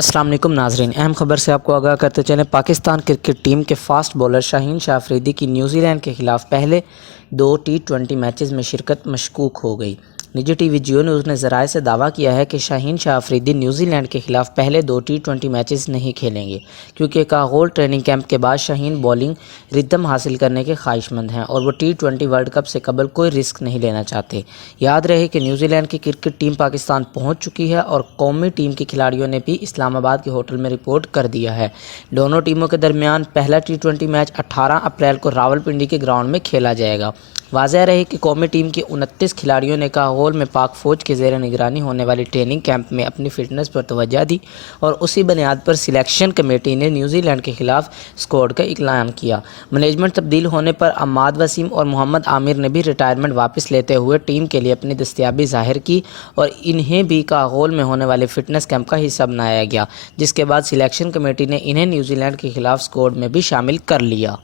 السلام علیکم ناظرین، اہم خبر سے آپ کو آگاہ کرتے چلیں۔ پاکستان کرکٹ ٹیم کے فاسٹ بولر شاہین شاہ افریدی کی نیوزی لینڈ کے خلاف پہلے 2 T20 میچز میں شرکت مشکوک ہو گئی۔ نجی ٹی وی جیو نیوز نے ذرائع سے دعویٰ کیا ہے کہ شاہین شاہ افریدی نیوزی لینڈ کے خلاف پہلے 2 T20 میچز نہیں کھیلیں گے، کیونکہ کاغول ٹریننگ کیمپ کے بعد شاہین بولنگ ردم حاصل کرنے کے خواہش مند ہیں اور وہ T20 ورلڈ کپ سے قبل کوئی رسک نہیں لینا چاہتے۔ یاد رہے کہ نیوزی لینڈ کی کرکٹ ٹیم پاکستان پہنچ چکی ہے اور قومی ٹیم کے کھلاڑیوں نے بھی اسلام آباد کے ہوٹل میں رپورٹ کر دیا ہے۔ دونوں ٹیموں کے درمیان پہلا T20 میچ 18 اپریل کو راولپنڈی کے گراؤنڈ میں کھیلا جائے گا۔ واضح رہے کہ قومی ٹیم کے 29 کھلاڑیوں نے کاغول میں پاک فوج کے زیر نگرانی ہونے والی ٹریننگ کیمپ میں اپنی فٹنس پر توجہ دی اور اسی بنیاد پر سلیکشن کمیٹی نے نیوزی لینڈ کے خلاف اسکواڈ کا اعلان کیا۔ مینجمنٹ تبدیل ہونے پر عماد وسیم اور محمد عامر نے بھی ریٹائرمنٹ واپس لیتے ہوئے ٹیم کے لیے اپنی دستیابی ظاہر کی اور انہیں بھی کاغول میں ہونے والے فٹنس کیمپ کا حصہ بنایا گیا، جس کے بعد سلیکشن کمیٹی نے انہیں نیوزی لینڈ کے خلاف اسکواڈ میں بھی شامل کر لیا۔